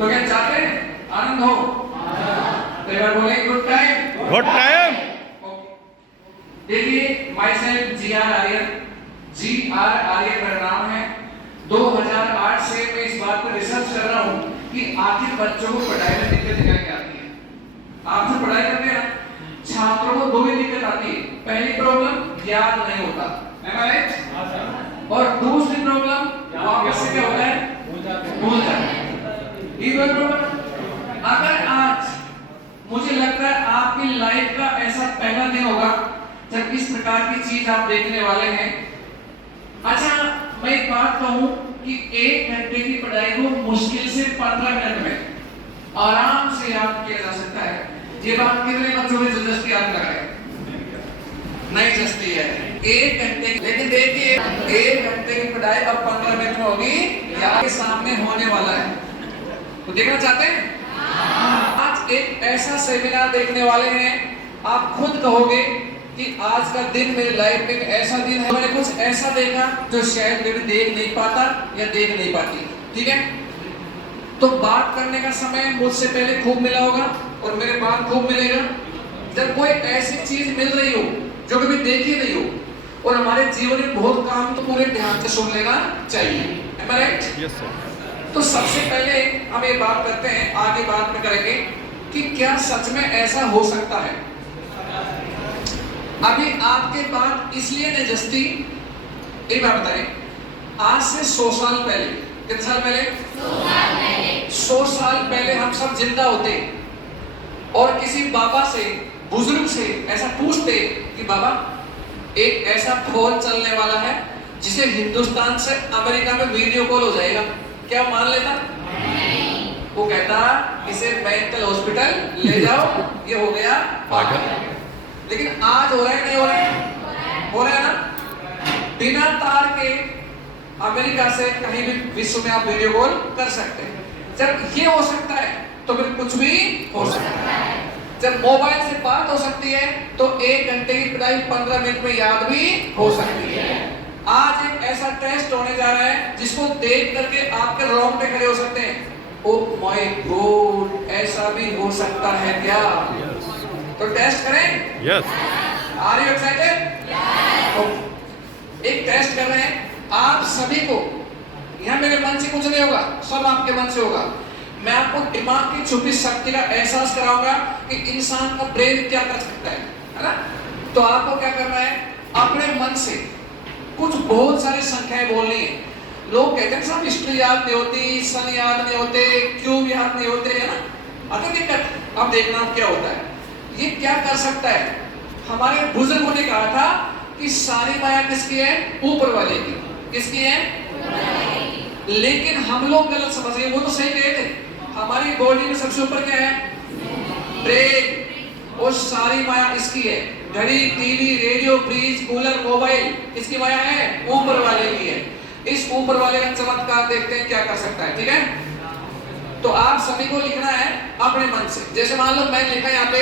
तो क्या चाहते हैं आनंद हो? तो एक बार बोले गुड टाइम। Good time. देखिए myself G R Aryan मेरा नाम है। 2008 से मैं इस बात पर रिसर्च कर रहा हूँ कि आखिर बच्चों को पढ़ाई में दिक्कत क्या क्या आती है। आप जो पढ़ाई करते हैं ना, छात्रों को दो ही दिक्कत आती है। पहली प्रॉब्लम याद नहीं होता, और दूसरी प्रॉब्लम वापस से क्या होता है, भूल जाता है। अगर आज मुझे लगता है आपकी लाइफ का ऐसा पहला दिन होगा जब इस प्रकार की चीज आप देखने वाले हैं। अच्छा, मैं एक बात कहूं कि 1 घंटे की पढ़ाई को मुश्किल से 15 मिनट में आराम से याद किया जा सकता है। ये बात कितने बच्चों में दिलचस्पी आप लगाए? नहीं जस्ती है 1 घंटे। लेकिन देखिए 1 घंटे की पढ़ाई अब 15 मिनट में होगी, आपके सामने होने वाला है। तो देखना चाहते हैं? आज एक ऐसा सेमिनार देखने वाले हैं, आप खुद कहोगे कि आज का दिन मेरी लाइफ में ऐसा दिन है, मैंने कुछ ऐसा देखा जो शायद मैं देख नहीं पाता या देख नहीं पाती। ठीक है, तो बात करने का समय मुझसे पहले खूब मिला होगा और मेरे बाद खूब मिलेगा। जब कोई ऐसी चीज मिल रही हो जो कभी देखी नहीं हो और हमारे जीवन में बहुत काम, तो पूरे ध्यान से सुन लेना चाहिए। Am I right? Yes sir. तो सबसे पहले हम ये बात करते हैं, आगे बात में करेंगे कि क्या सच में ऐसा हो सकता है। अभी आपके बात इसलिए नहीं जस्ती, एक बात बताएं, आज से 100 साल पहले, कितने साल पहले? 100 साल पहले हम सब जिंदा होते और किसी बाबा से, बुजुर्ग से ऐसा पूछते कि बाबा एक ऐसा फोन चलने वाला है जिसे हिंदुस्तान से अमेरिका में वीडियो कॉल हो जाएगा, क्या मान लेता? नहीं। वो कहता इसे मेंटल हॉस्पिटल ले जाओ, ये हो गया पागल। लेकिन आज हो रहा है नहीं हो रहा है? हो रहा है ना। बिना तार के अमेरिका से कहीं भी विश्व में आप वीडियो कॉल कर सकते हैं। जब ये हो सकता है तो फिर कुछ भी हो सकता है। जब मोबाइल से बात हो सकती है तो 1 घंटे की पढ़ाई 15 मिनट में याद भी हो सकती है। आज एक ऐसा टेस्ट होने जा रहा है जिसको देख करके आपके रोंगटे खड़े हो सकते हैं। ओह माय गॉड, ऐसा भी हो सकता है क्या? तो टेस्ट करें? यस। Are you excited? एक टेस्ट कर रहे हैं आप सभी को। यहाँ मेरे मन से कुछ नहीं होगा, सब आपके मन से होगा। मैं आपको दिमाग की छुपी शक्ति का एहसास कराऊंगा कि इंसान का ब्रेन क्या कर सकता है ना। तो आपको क्या करना है, अपने मन से कुछ बहुत सारी संख्याएं बोलनी है। लोग कहते हैं साहब हिस्ट्री याद नहीं होती, सन याद नहीं होते, क्यूब याद नहीं होते, है ना। अगर दिक्कत, अब देखना क्या होता है। ये क्या कर सकता है, हमारे बुजुर्गों ने कहा था कि सारी माया किसकी है? ऊपर वाले की। किसकी है? लेकिन हम लोग गलत समझ गए। वो तो सही कहे थे, हमारी बॉडी में सबसे ऊपर क्या है? ब्रेन। और सारी माया इसकी है। घड़ी, TV, radio, fridge, cooler, mobile, इसकी माया है? ऊपर वाले की है। इस ऊपर वाले का चमत्कार देखते हैं क्या कर सकता है। ठीक है, तो आप सभी को लिखना है अपने मन से। जैसे मान लो मैं लिखा यहाँ पे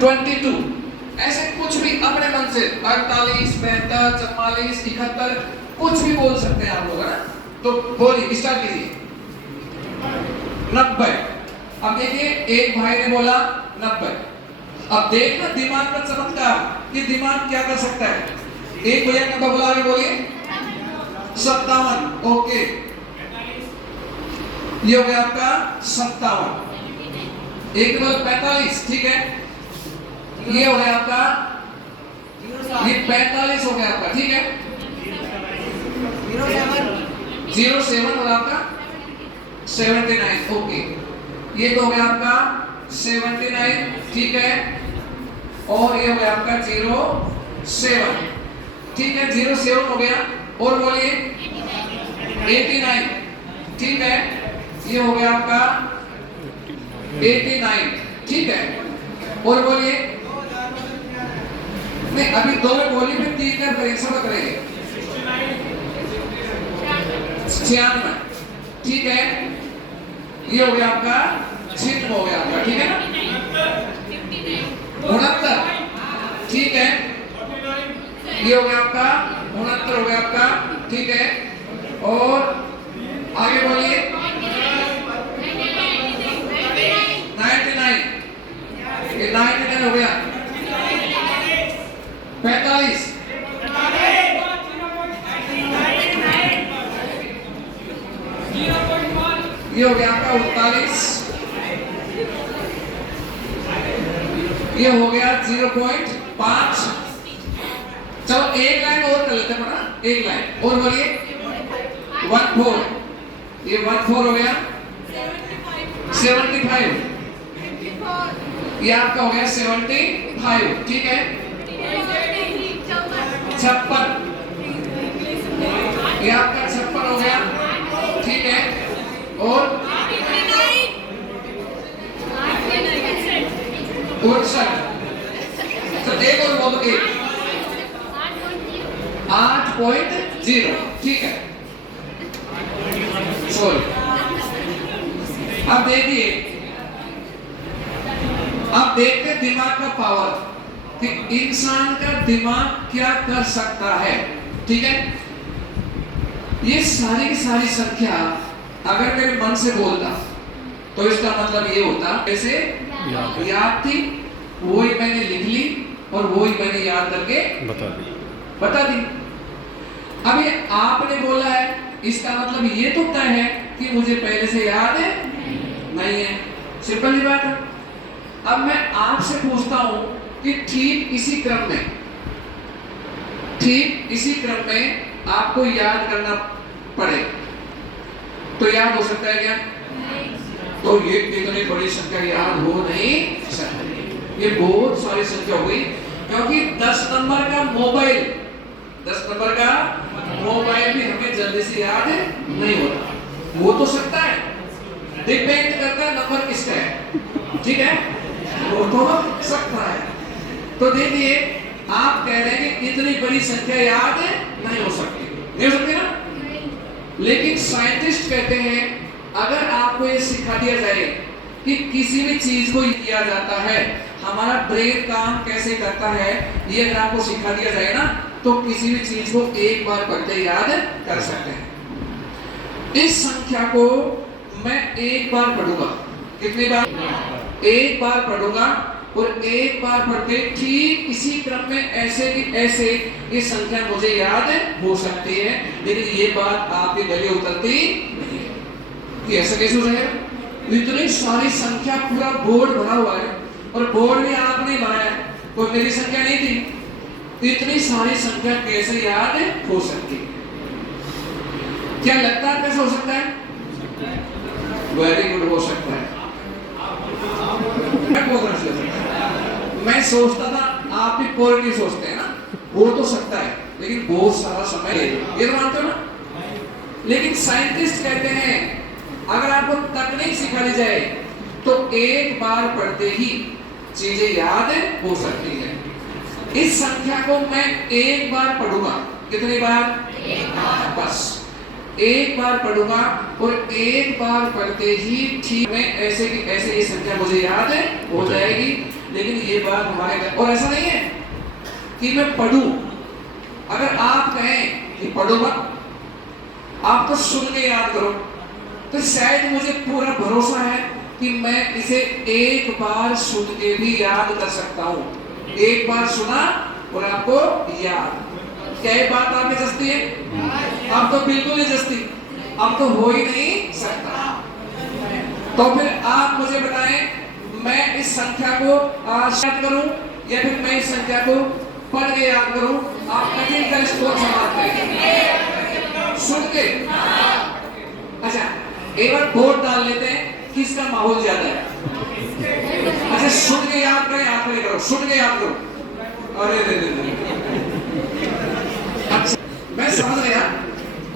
22, ऐसे कुछ भी अपने मन से 48, 72, 44, 71, कुछ भी बोल सकते हैं आप लोग, है ना। तो बोलिए, स्टार्ट कीजिए। 90। अब देखिए एक भाई ने बोला 90। अब देखना दिमाग का चमत्कार कि दिमाग क्या कर सकता है। एक भैया ने बोला, आगे बोलिए। 57। ओके, ये हो गया आपका 57। एक बोल 45, ठीक है। ये हो गया आपका, ये 45 हो गया आपका, ठीक है। 07 और आपका 79। ओके, ये तो हो गया आपका 79, ठीक है। और ये हो गया आपका 07, ठीक है। 07 हो गया। और बोलिए 89, ठीक है। ये हो गया आपका 89, ठीक है। और बोलिए, नहीं अभी 2 में बोलिए, फिर 3 का परीक्षा करेंगे। 96, ठीक है। ये हो गया आपका 6 हो गया आपका, ठीक है ना। 69, ठीक है। ये हो गया आपका 69 हो गया आपका, ठीक है। और आगे बोलिए ये हो गया आपका 39, ये हो गया 0.5। चलो एक लाइन और कर लेते हैं ना, एक लाइन और बोलिए 14, ये 14 हो गया 75, ये आपका हो गया 75, ठीक है 56, ये आपका 56 हो गया, ठीक है और 59, तो एक और बोलो, एक 8.0, ठीक है सॉरी। अब देखिए, अब देखते हैं दिमाग का पावर कि इंसान का दिमाग क्या कर सकता है, ठीक है। ये सारी की सारी संख्या अगर मेरे मन से बोलता तो इसका मतलब ये होता जैसे याद थी, वही मैंने लिख ली और वही मैंने याद करके बता दी। अब ये आपने बोला है, इसका मतलब ये तो तय है कि मुझे पहले से याद है नहीं है, सिंपल सी बात है। अब मैं आपसे पूछता हूं कि ठीक इसी क्रम में आपको याद करना पड़े तो याद हो सकता है क्या? तो ये इतनी बड़ी संख्या याद हो नहीं सकती, ये बहुत सारी संख्या हो गई, क्योंकि 10 नंबर का मोबाइल भी हमें जल्दी से याद नहीं होता। वो तो सकता है, डिपेंड करता है नंबर किसका है, ठीक है, वो तो सकता है। तो देखिए आप कह रहे हैं कि इतनी बड़ी संख्या याद नहीं हो सकती ना, लेकिन साइंटिस्ट कहते हैं अगर आपको ये सिखा दिया जाए कि किसी भी चीज को किया जाता है, हमारा ब्रेन काम कैसे करता है, ये अगर आपको सिखा दिया जाए ना, तो किसी भी चीज को एक बार पढ़ते याद कर सकते हैं। इस संख्या को मैं एक बार पढ़ूंगा, कितनी बार? एक बार पढ़ूंगा, और एक बार पढ़ते ठीक इसी क्रम में ऐसे कि ऐसे ये संख्या मुझे याद हो सकती है, लेकिन ये बात आपके गले उतरती कि ऐसा कैसे हो जाएगा? इतनी सारी संख्या, पूरा बोर्ड भरा हुआ है और बोर्ड में आपने बनाया, कोई मेरी संख्या नहीं थी, इतनी सारी संख्या कैसे याद हो सकती है? क्या लगता है कैसे हो सकता है? वेरी गुड, हो सकता है। मैं सोचता था आप भी पॉजिटिव सोचते हैं ना, हो तो सकता है, लेकिन बहुत सारा समय ये तो मानते हो ना। लेकिन साइंटिस्ट कहते हैं अगर आपको तकनीक सिखा दी जाए तो एक बार पढ़ते ही चीजें याद हो सकती है। इस संख्या को मैं एक बार पढ़ूंगा, कितनी बार? एक बार, बस एक बार पढ़ूंगा, और एक बार पढ़ते ही ठीक में ऐसे की ऐसे ये संख्या मुझे याद हो जाएगी। लेकिन ये बात हमारे, और ऐसा नहीं है कि मैं पढ़ूं, अगर आप कहें कि पढ़ो मत, आप तो सुन के याद करो, तो शायद मुझे पूरा भरोसा है कि मैं इसे एक बार सुन के भी याद कर सकता हूं। एक बार सुना और आपको याद, क्या ये बात आपकी जस्ती है? अब तो बिल्कुल नहीं जस्ती, अब तो हो ही नहीं सकता। तो फिर आप मुझे बताएं, मैं इस संख्या को याद करूं या फिर मैं इस संख्या को पढ़ के याद करूं? आप कठिन का स्कोर समाप्त करें सुन के। अच्छा एक बार वोट डाल लेते हैं, किसका माहौल ज्यादा है? अच्छा सुन के याद करें, आप करो, सुन के याद करो। अरे अच्छा मैं समझ गया,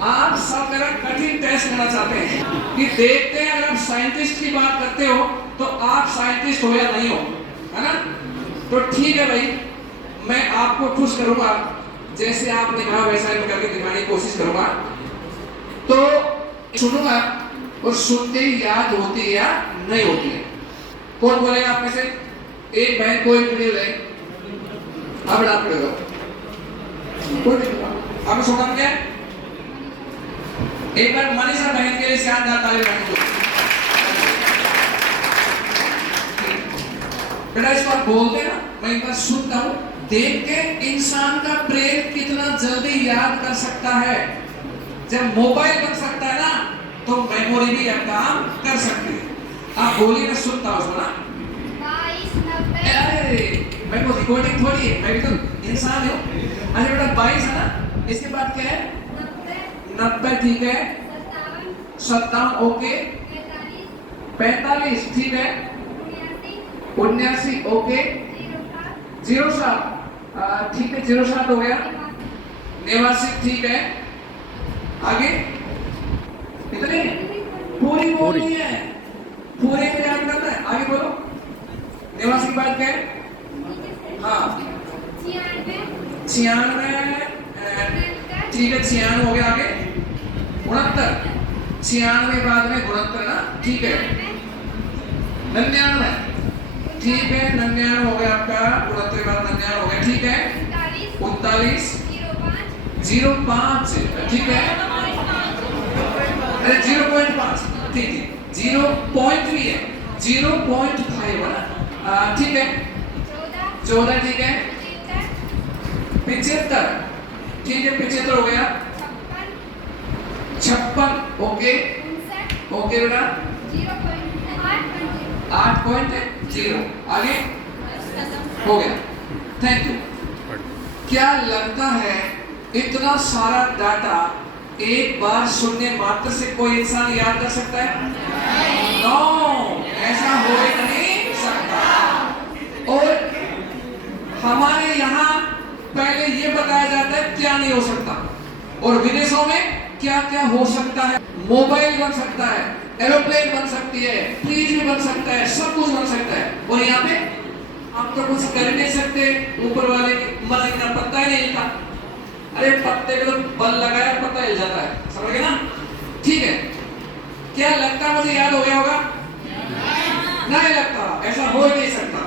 आप सब मेरा कठिन टेस्ट करना चाहते हैं कि देखते हैं अगर आप साइंटिस्ट की बात करते हो तो आप साइंटिस्ट हो या नहीं हो, है ना? तो ठीक है भाई, मैं आपको खुश करूंगा, जैसे आपने कहा वैसा मैं करके दिखाने की कोशिश करूंगा। तो सुनूंगा और सुनते ही याद होती है या नहीं होती है? कौन बोलेगा आप में से? एक बहन कोई भी रहे, अब डाल पड़ेगा आपने सुना क्या? एक बार मनीषा बहन के लिए शानदार ताली बजाएं। बेटा इस बार बोलते ना, मैं एक बार सुनता हूं, देख के इंसान का ब्रेन कितना जल्दी याद कर सकता है। जब मोबाइल बन सकता है ना, तो मेमोरी कोई भी आप काम कर सकते हैं। आप बोलिए, मैं सुनता हूँ उसको ना। 22, 90, अरे मैं को रिकॉर्डिंग थोड़ी है, मैं भी तो इंसान हूँ। अच्छा बेटा 22 है ना, इसके बाद क्या है? 90 ठीक है। 57 ओके। 45 ठीक है। 79 ओके। 07 ठीक है, 07 हो गया। 89 ठीक है। आगे इतने पूरी बोलनी है, पूरे में याद करना है। आगे बोलो। 89 के बाद क्या है? हाँ 96 ठीक है, 96 हो गया। आगे 69, 96 बाद में 69 ना, ठीक है। 99 ठीक है, 99 हो गया आपका। 69 बाद 99 हो गया, ठीक है। 39 05 ठीक है। अरे 0.5 ठीक है, 0.3 है, 0.5 है ना, ठीक है। 14 ठीक है। 75 ठीक है, 75 हो गया। 56 ओके ओके बेटा। 8.0 आगे हो गया, थैंक यू। क्या लगता है इतना सारा डाटा एक बार सुनने मात्र से कोई इंसान याद कर सकता है? नो, ऐसा हो ही नहीं सकता। और हमारे यहाँ पहले ये बताया जाता है क्या नहीं हो सकता, और विदेशों में क्या क्या हो सकता है। मोबाइल बन सकता है, एरोप्लेन बन सकती है, फ्रिज भी बन सकता है, सब कुछ बन सकता है। और यहाँ पे आप तो कुछ कर नहीं सकते, ऊपर वाले की मर्जी का पत्ता ही नहीं हिलता। अरे पत्ते को तो बल लगाया, पत्ता हिल जाता है, समझ गए ना? ठीक है, क्या लगता है मुझे याद हो गया होगा? नहीं लगता, ऐसा हो ही नहीं सकता।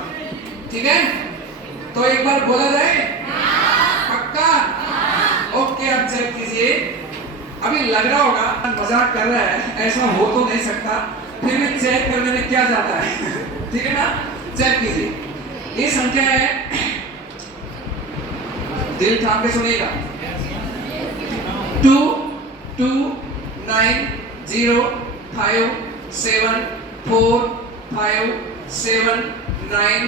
ठीक है, तो एक बार बोला जाए पक्का? ओके, अब चेक कीजिए। अभी लग रहा होगा मजाक कर रहा है, ऐसा हो तो नहीं सकता, फिर भी चेक करने में क्या जाता है। ठीक है ना, चेक कीजिए। ये संख्या है, दिल थाम के सुनिएगा। 2 2 9 0 5 7 4 5 7 9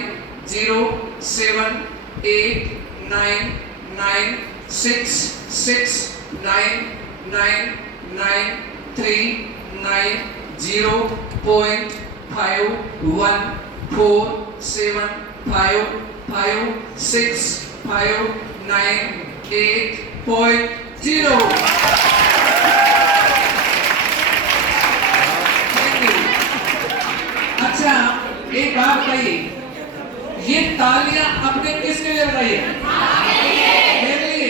0 7 8 9 9 6 6 9 9 9 3 9 0.5 1 4 7 5 5 6 5 9 8.0। अच्छा एक बात बताइए, ये तालियां आपने किसके लिए बजाई है? मेरे लिए।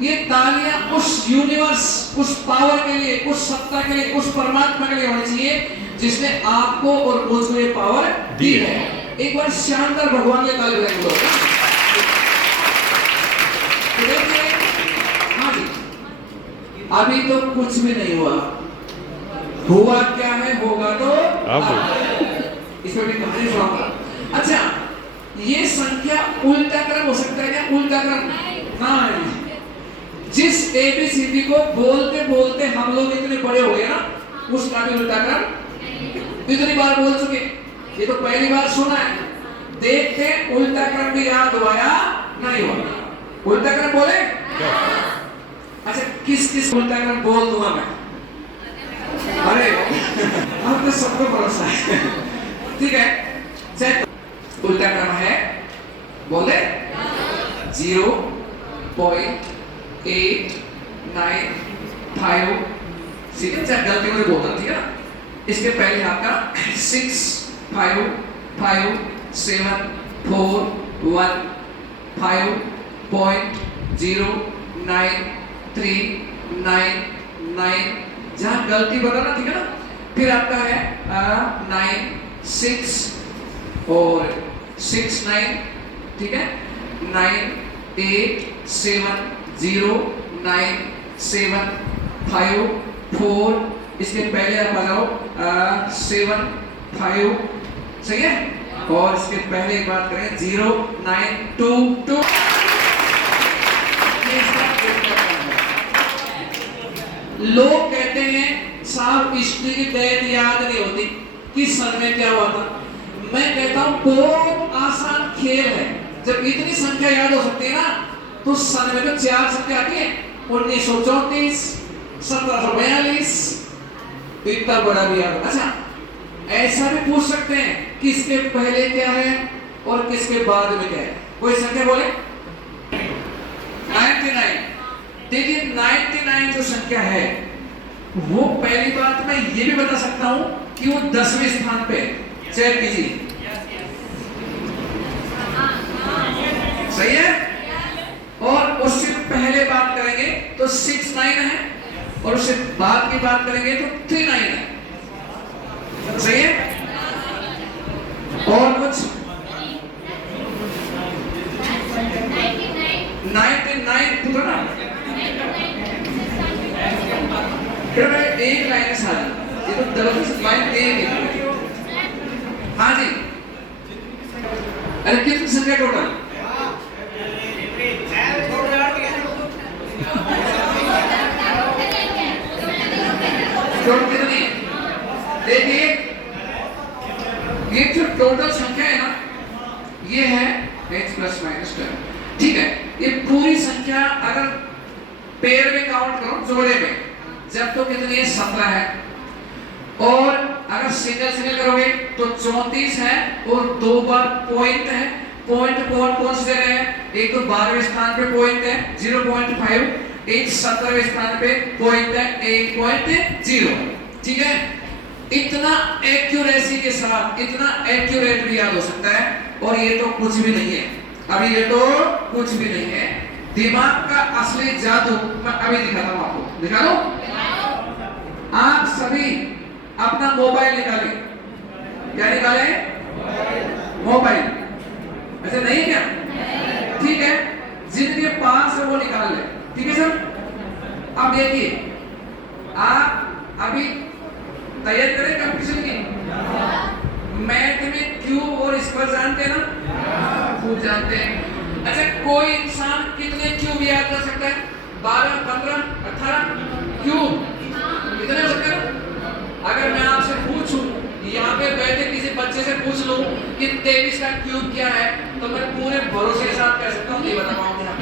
ये तालियां उस यूनिवर्स, उस पावर के लिए, उस सत्ता के लिए, उस परमात्मा के लिए होनी चाहिए जिसने आपको और मुझको ये पावर दी है। एक बार शानदार भगवान के ताली बजाएंगे। हाँ जी, अभी तो कुछ भी नहीं हुआ, हुआ क्या है, होगा तो अब। इसमें भी कहानी सुनाऊंगा। अच्छा, ये संख्या उल्टा क्रम हो सकता है क्या? उल्टा क्रम हाँ, जिस ABCD को बोलते बोलते हम लोग इतने बड़े हो गए ना, उसका भी उल्टा क्रम इतनी बार बोल चुके, ये तो पहली बार सुना है। देखते उल्टा क्रम भी याद हुआ या नहीं हुआ? उल्टा क्रम बोले? अच्छा, किस किस उल्टा क्रम बोल दूंगा मैं? अरे अब तो सबको भरोसा है। ठीक है, चल उल्टा क्रम है, बोले 0.895। सीधे चाहे गलती में बोलता, ठीक है ना? इसके पहले आपका 6 5 5 7 4 1 5.09399, जहां गलती बना ना, ठीक है ना? फिर आपका है 9 6 और 6 9, ठीक है? 9 8 7 0 9 7 5 4, इसके पहले आप आ जाओ 7 5, सही है? और इसके पहले एक बात करें 0 9 2 2। लोग कहते हैं साहब हिस्ट्री की डेट याद नहीं होती किस सन में क्या हुआ था। मैं कहता हूं बहुत आसान खेल है, जब इतनी संख्या याद हो सकती है ना, तो सन में तो 4 संख्या आती है, 1934, 1742, इतना बड़ा भी याद। अच्छा, ऐसा भी पूछ सकते हैं किसके पहले क्या है और किसके बाद में क्या है। कोई संख्या बोले 99। देखिए 99 जो संख्या है वो, पहली बात मैं ये भी बता सकता हूं कि वो 10वें स्थान पे। चेक कीजिए, सही है। और उससे पहले बात करेंगे तो 69 है, और उससे बाद की बात करेंगे तो 39 है, सही है। और कुछ 99 पूरा ना, फिर मैं एक लाइन है सारी, ये तो दरअसल लाइन एक है। हाँ जी, अरे कितनी संख्या टोटल? टोटल कितनी? देखिए ये जो टोटल संख्या है ना, ये है h प्लस माइनस 10, ठीक है। ये पूरी संख्या अगर पेयर में काउंट करो, जोड़े में, जब तो कितनी है? 17 है। और अगर सिंगल करोगे तो 34 है, और 2 बार पॉइंट है। पॉइंट कौन से जगह है? एक तो 12वें स्थान पे पॉइंट है 0.5, एक 17वें स्थान पे पॉइंट है 8.0, ठीक है। इतना एक्यूरेसी के साथ, इतना एक्यूरेट भी याद हो सकता है, और ये तो कुछ भी नहीं है, अभी ये तो कुछ भी नहीं है। दिमाग का असली जादू मैं अभी दिखाता हूं आपको, दिखा दो। आप सभी अपना मोबाइल निकालें। क्या निकाले? मोबाइल। अच्छा नहीं क्या? ठीक है, जिनके पास है वो निकाल ले, ठीक है सर। अब देखिए, आप अभी तैयारी करें कंपटीशन की। मैथ में क्यूब और स्क्वायर जानते हैं ना? खूब जानते हैं। अच्छा, कोई इंसान कितने क्यूब याद कर सकता है? 12, 15, 18 क्यूब कितने हो सकते हैं? अगर मैं आपसे पूछूं, यहाँ पे बैठे किसी बच्चे से पूछ लूं कि 23 का क्यूब क्या है, तो मैं पूरे भरोसे के साथ कह सकता हूँ, नहीं बता पाऊंगा।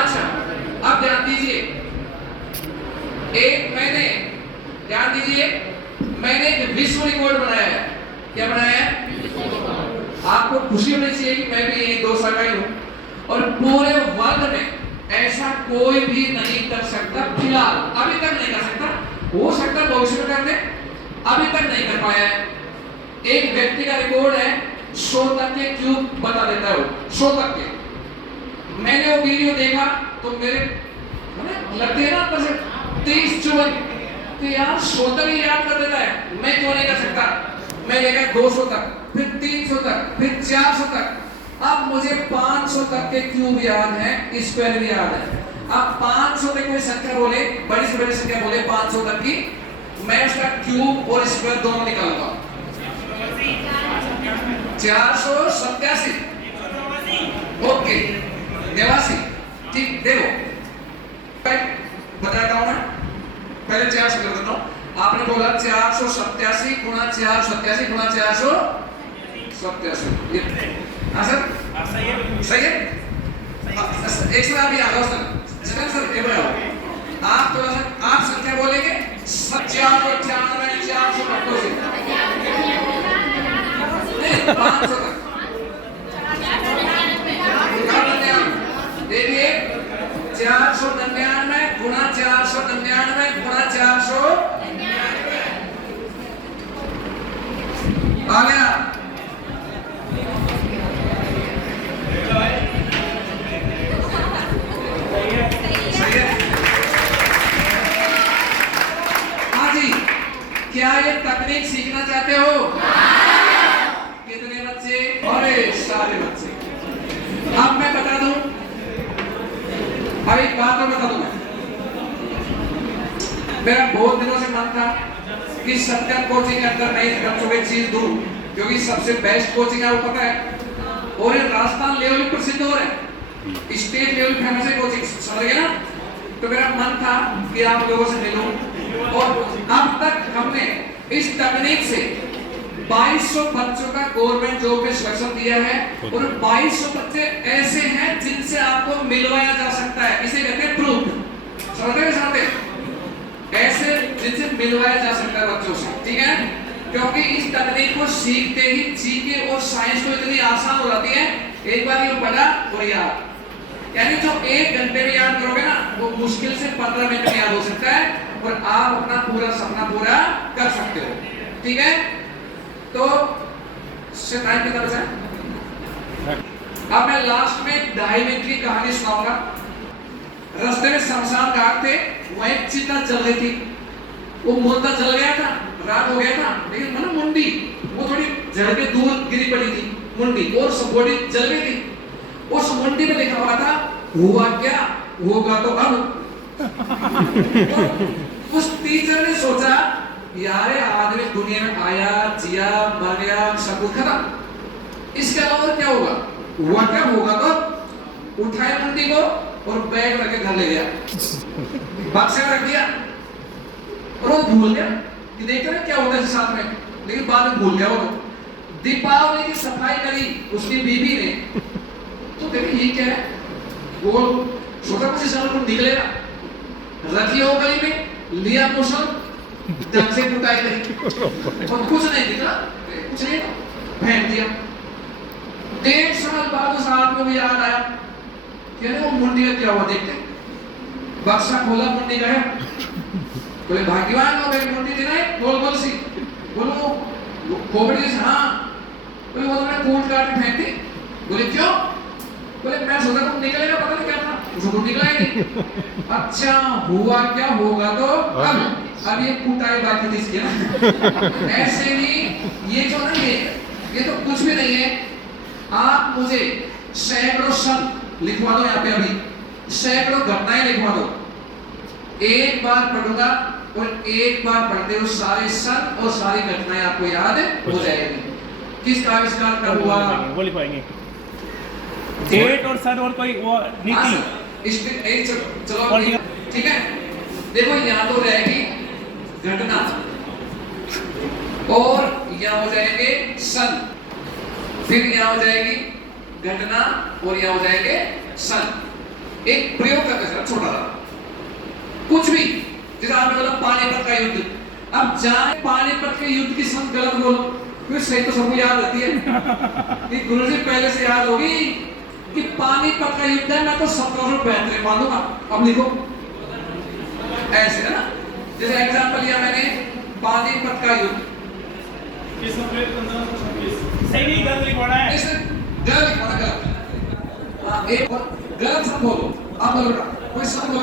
अच्छा, अब ध्यान दीजिए, ध्यान दीजिए, मैंने एक विश्व रिकॉर्ड बनाया है। क्या बनाया है? आपको खुशी होनी चाहिए कि मैं भी 2 साल का ही हूं, और पूरे वर्ल्ड में ऐसा कोई भी नहीं कर सकता, फिलहाल अभी तक नहीं कर सकता, हो सकता भविष्य में कर दे, अभी तक नहीं कर पाया है। एक व्यक्ति का रिकॉर्ड है 100 तक के क्यूब बता देता है वो, 100 तक के। मैंने वो वीडियो देखा तो मेरे लगते हैं ना अंदर से 23 चुवन कि यार 100 तक ही याद कर देता है, मैं क्यों नहीं कर सकता। मैं लेगा 200 तक, फिर 300 तक, फिर 400 तक, अब मुझे 500 तक के क्यूब याद है, स्क्वायर भी याद है। अब 500 तक कोई संख्या बोले, बड़ी से बड़ी संख्या बोले 500 तक की, मैं उसका क्यूब और स्क्वायर दोनों निकालूंगा। 487, ओके, 89, ठीक। देखो बताता हूं मैं, पहले 400 कर देता हूं। आपने बोला 487 गुणा 487 गुणा 487, हाँ सर, सही है। एक सर आप यहाँ सर ये बताओ, आप थोड़ा सा आप संख्या बोलेंगे 97, 498, 500 तक। देखिए 499 गुणा 499 गुणा 400 आ गया। सही है। हाँ जी, क्या ये तकनीक सीखना चाहते हो? कितने बच्चे? अरे सारे बच्चे। अब मैं बता दूं, अब एक बात और बता दूं, मेरा बहुत दिनों से मन था कि सत्यम कोचिंग के अंदर मैं इस बच्चों को चीज दूं, क्योंकि सबसे बेस्ट कोचिंग है वो पता है, और ये राजस्थान लेवल पर प्रसिद्ध हो रहा है, स्टेट लेवल फेमस है कोचिंग, समझ गए ना। तो मेरा मन था कि आप लोगों से मिलूं, और इस तकनीक से 2200 बच्चों का गवर्नमेंट जॉब में सिलेक्शन दिया है और 2200 बच्चे ऐसे हैं जिनसे आपको मिलवाया जा सकता है, इसे कहते हैं प्रूफ। समझते ऐसे जिनसे मिलवाया जा सकता है बच्चों से, ठीक है। क्योंकि इस तकनीक को सीखते ही जीके और साइंस को इतनी आसान हो जाती है, एक बार ये पढ़ा और याद, यानी जो 1 घंटे में याद करोगे ना वो मुश्किल से 15 मिनट में याद हो सकता है और आप अपना पूरा सपना पूरा कर सकते हो, ठीक है। तो टाइम कितना बचा है? अब मैं लास्ट में 2.5 मिनट की कहानी सुनाऊंगा। रास्ते में शमशान घाट थे, वहां एक चिता जल रही थी, वो मुंडा जल गया था, रात हो गया था, लेकिन मतलब मुंडी वो थोड़ी जड़ के दूर गिरी पड़ी थी मुंडी, और सब बॉडी जल गई थी। उस मुंडी में लिखा हुआ था हुआ क्या होगा तो अब। उस टीचर ने सोचा यार आदमी दुनिया में आया जिया मर गया सब कुछ खत्म, इसके अलावा क्या होगा, हुआ क्या होगा तो उठाया मुंडी को और बैग रख के घर ले गया, बक्से में रख दिया और वो भूल गया कि देखते हैं क्या होता है साथ में, लेकिन बाद में भूल गया वो। दीपावली की सफाई करी उसकी बीबी ने, तो देखिए ये क्या है, वो छोटा कुछ साल को निकलेगा, रखी हो गली में, लिया मुसल ढंग से कुटाई गई और कुछ नहीं निकला, कुछ नहीं फेंक दिया। 1.5 साल बाद उस आदमी को याद आया कि अरे वो मुंडी का क्या हुआ, देखते बक्सा खोला, मुंडी का है, बोले भाग्यवान हो गए, मुंडी थी ना गोल गोल सी, बोलो खोपड़ी से, हाँ, बोले वो तुमने कूट काट के फेंक दी, बोले क्यों, बोले मैं सोचा तुम निकलेगा, पता नहीं क्या था, उसको कुछ निकला ही नहीं। अच्छा हुआ क्या होगा तो अब ये कुटाई बाकी थी इसकी ना। ऐसे ही ये जो ना ये तो कुछ भी नहीं है, आप मुझे सैकड़ों शब्द लिखवा दो यहाँ पे, अभी सैकड़ों घटनाएं लिखवा दो, एक बार पढ़ूंगा और एक बार पढ़ते हो सारे सन और सारी घटनाएं आपको याद हो जाएगी। किसका आविष्कार कब हुआ वो लिख पाएंगे, डेट और सन और कोई वो नीति। चलो ठीक है, देखो यहाँ तो रहेगी घटना और यहाँ हो जाएंगे सन, फिर यहाँ हो जाएगी घटना और यहाँ हो जाएंगे सन। एक प्रयोग करते हैं छोटा सा, कुछ भी, जैसे आपने बोला पानीपत का युद्ध, अब जाए पानीपत के युद्ध की सन गलत बोलो, फिर सही तो सबको याद रहती है। गुरुजी पहले से याद होगी कि पानीपत का युद्ध है, मैं तो 1772 मानूंगा, अब लिखो ऐसे है ना। जैसे एग्जांपल लिया मैंने पानीपत का युद्ध, सही नहीं गलत लिखवाना है, इसे गलत लिखवाना, गलत। हाँ एक और गलत सब बोलो, आप बोलो बेटा, कोई सब बोलो,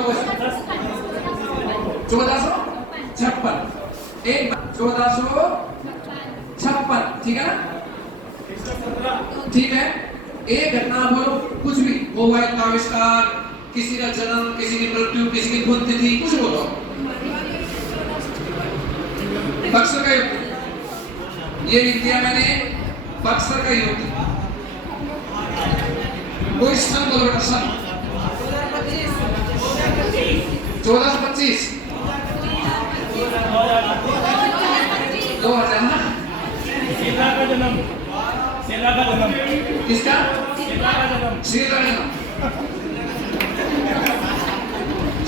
1456, एक 1456, ठीक है ना, ठीक है। एक घटना बोलो, कुछ भी, मोबाइल का आविष्कार, किसी का जन्म, किसी की मृत्यु, किसी की पुण्यतिथि, कुछ बोलो। बक्सर का युद्ध, ये लिख दिया मैंने, बक्सर का युद्ध। कोई सन बोलो बेटा, सन 1425, 2000 ना, सेला का जन्म, सेला का जन्म, किसका, सेला का जन्म, श्रीराम जी का,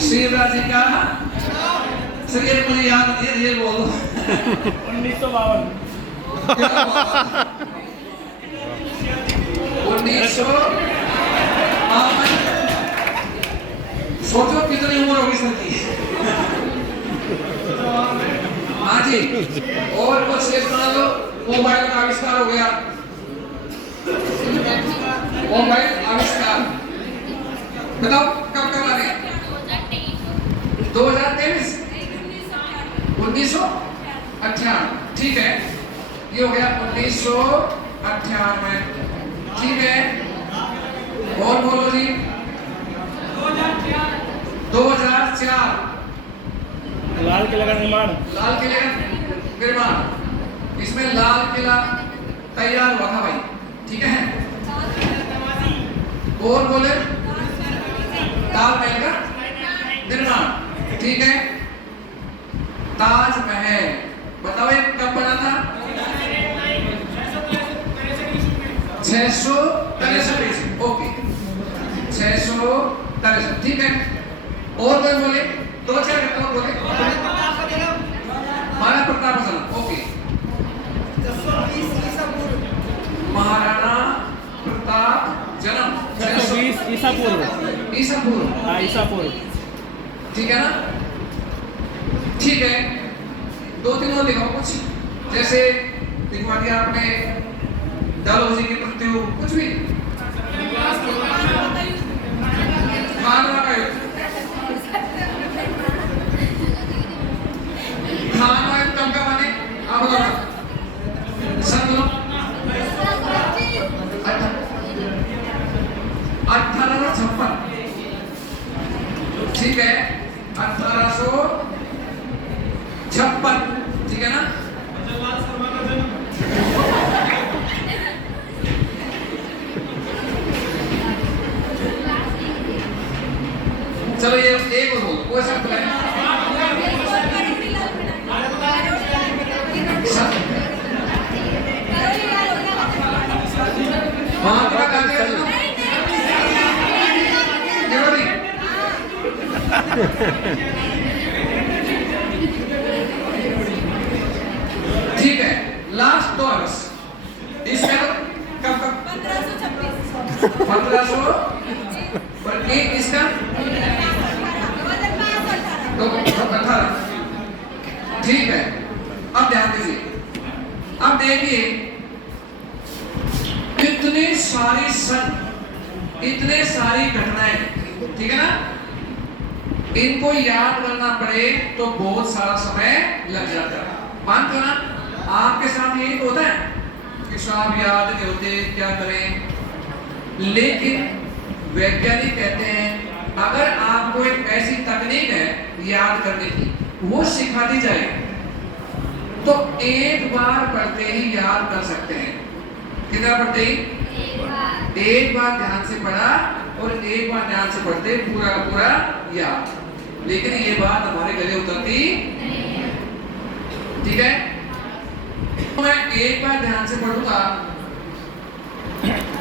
श्रीराम जी का, सर ये मुझे याद नहीं है, ये बोलो। 1952, 1952, सोचो कितनी उम्र होगी सर की। हाँ जी, और कुछ शेष बना लो, मोबाइल का आविष्कार हो गया, मोबाइल आविष्कार, बताओ कब कब आ गया, 2023, 1998, ठीक है, ये हो गया 1998, ठीक है। और बोलो जी, 2004, लाल किला का निर्माण, लाल किले का निर्माण, इसमें लाल किला तैयार हुआ था भाई, ठीक है। और बोले ताजमहल का निर्माण, ठीक है। ताजमहल बताओ एक 663 ओके 663 ठीक है। और कोई बोले? दो चार घटना और बोले। महाराणा प्रताप का जन्म ओके। महाराणा प्रताप जन्म 620 ईसा पूर्व। ईसा पूर्व हाँ ईसा पूर्व। ठीक है ना। ठीक है दो तीन और लिखो कुछ जैसे लिखवा दिया आपने डालहौजी की मृत्यु कुछ भी खानवा का युद्ध खानवा युद्ध कब का माने आप बताओ सन बोलो 1856 ठीक है 1856 ठीक है ना। चलो ये एक और बोलो कोई सा प्लान वहां का कहते हैं ना जरूरी ठीक है। लास्ट दो वर्ष इसका कब 1500 पर एक इसका तो 18 ठीक है। अब ध्यान दीजिए अब देखिए इतने सारी सन इतने सारी घटनाएं ठीक है ना इनको याद करना पड़े तो बहुत सारा समय लग जाता है। मानते हो ना आपके साथ यही तो होता है कि साहब याद नहीं होते क्या करें। लेकिन वैज्ञानिक कहते हैं अगर आपको एक ऐसी तकनीक है याद करने की वो सिखा दी जाए तो एक बार पढ़ते ही याद कर सकते हैं। कितना पढ़ते ही एक बार ध्यान से पढ़ा और एक बार ध्यान से पढ़ते पूरा का पूरा याद। लेकिन ये बात हमारे गले उतरती ठीक है। तो मैं एक बार ध्यान से पढ़ूंगा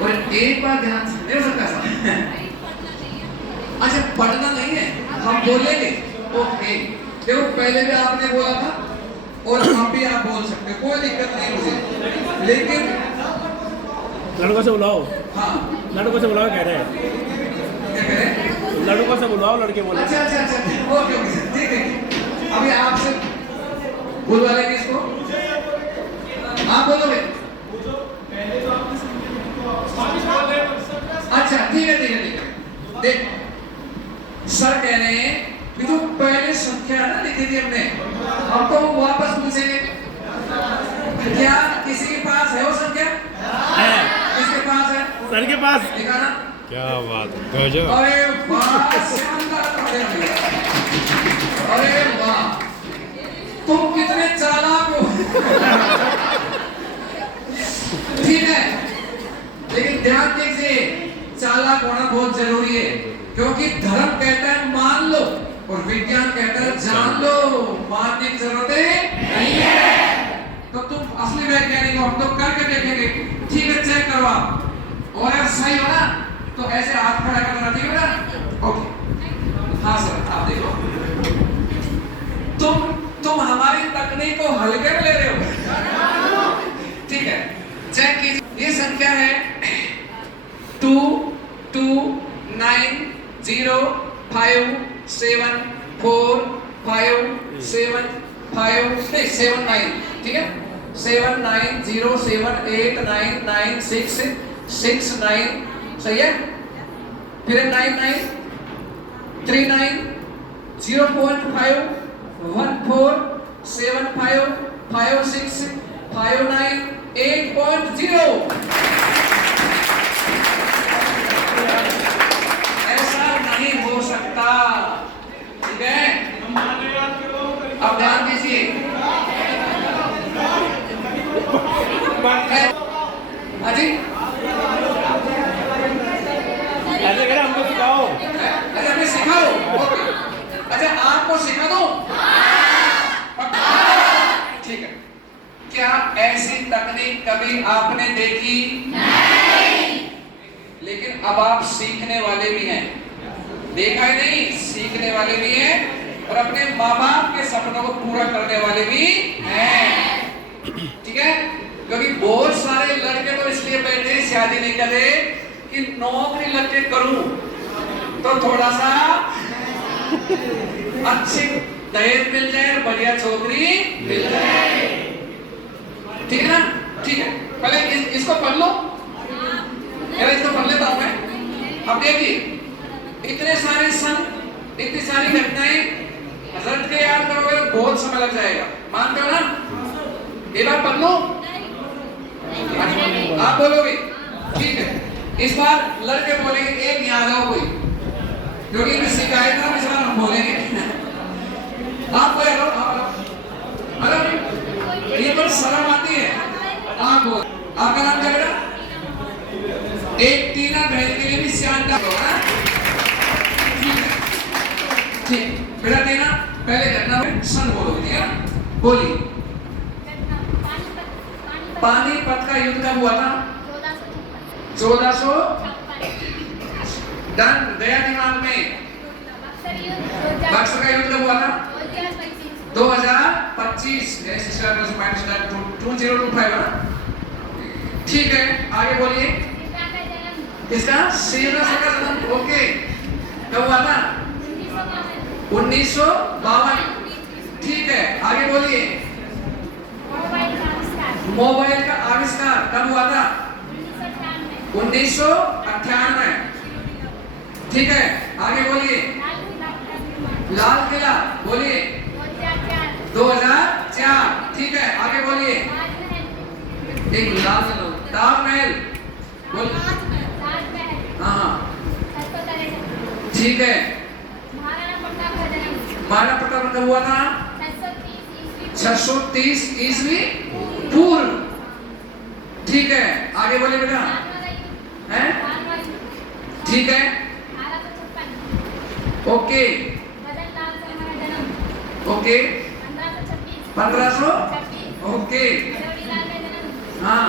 और एक बार ध्यान से नहीं हो सकता ऐसा। अच्छा पढ़ना नहीं है हम बोलेंगे ओके। देखो पहले भी आपने बोला था और अब भी आप बोल सकते हो कोई दिक्कत नहीं मुझे। लेकिन लड़कों से बुलाओ। हाँ लड़कों से बुलाओ कह रहे हैं। क्या कह रहे हैं? लड़कों से बुलाओ लड़के बोले। अच्छा ओके ठीक है। अभी आपसे बुलवा लेंगे इसको आप बोलोगे। अच्छा ठीक है देख सर कह रहे हैं कि जो पहले संख्या ना लिखी थी हमने हम तो वापस पूछेंगे क्या किसी के पास है वो संख्या है किसके पास है सर के पास दिखाना। क्या बात गजब। अरे वाह शानदार पढ़े भैया अरे वाह तुम कितने चालाक हो। ठीक है लेकिन ध्यान दीजिए चालाक होना बहुत जरूरी है क्योंकि धर्म कहता है मान लो और विज्ञान कहता है जान लो। मानने की जरूरत नहीं है तो तुम असली वैज्ञानिक हो हम तो करके देखेंगे। ठीक है चेक करवा और अगर सही हो ना तो ऐसे हाथ खड़ा कर देना ठीक है ना ओके। हाँ सर आप देखो तुम हमारी तकनीक को हल्के में ले रहे हो। ठीक है चेक कीजिए ये संख्या है 22905745759 ठीक है 7907899669 सही है। फिर 993904755659 ऐसा नहीं हो सकता ठीक है। अब ध्यान दीजिए अजी ऐसे कह रहे हमको सिखाओ। अच्छा मैं सिखाओ ओके। अच्छा आपको सिखा दो ठीक है। क्या ऐसी तकनीक कभी आपने देखी नहीं। अब आप सीखने वाले भी हैं, देखा ही नहीं, सीखने वाले भी हैं और अपने माँ बाप के सपनों को पूरा करने वाले भी हैं, ठीक है। क्योंकि बहुत सारे लड़के तो इसलिए बैठे हैं शादी नहीं कर रहे कि नौकरी लग के करूं तो थोड़ा सा अच्छी दहेज मिल जाए, बढ़िया छोकरी मिल जाए, ठीक है ना। ठीक है, पहले इसको पढ़ लो, इसको पढ़ लेता हूं मैं। अब देखिए इतने सारे संत, इतनी सारी घटनाएं हजरत के याद करोगे तो बहुत समय लग जाएगा, मानते हो ना। ये बात पढ़ लो, आप बोलोगे, ठीक है। इस बार लड़के बोलेंगे, एक यहाँ आओ कोई, क्योंकि इनमें शिकायत ना, इस बार हम बोलेंगे। आप कोई अरे ये तो शर्म आती है। आप बोल, आपका नाम क्या बेटा? एक टीना बहन के लिए भी शानदार होगा, ठीक बेटा। टीना पहले घटना में सन बोलोगे, ठीक है, बोलिए। पानीपत का युद्ध कब हुआ था? 1400 डन, गया दिमाग में। बक्सर का युद्ध कब हुआ था? 2025। 2025, ठीक है। आगे बोलिए, किसका? श्रीराम का जन्म, ओके। कब हुआ था? 1952, ठीक है। आगे बोलिए, मोबाइल का आविष्कार कब हुआ था? 1998, ठीक है। आगे बोलिए, लाल किला, बोलिए 2004, ठीक है। आगे बोलिए, एक लाल ताजमहल, बोलिए, हाँ ठीक है। महाराणा प्रताप कब हुआ था? 630 ईस्वी पूर्व, ठीक है। आगे बोलिए बेटा, हैं? ठीक है, ओके ओके। 1500, ओके, हाँ।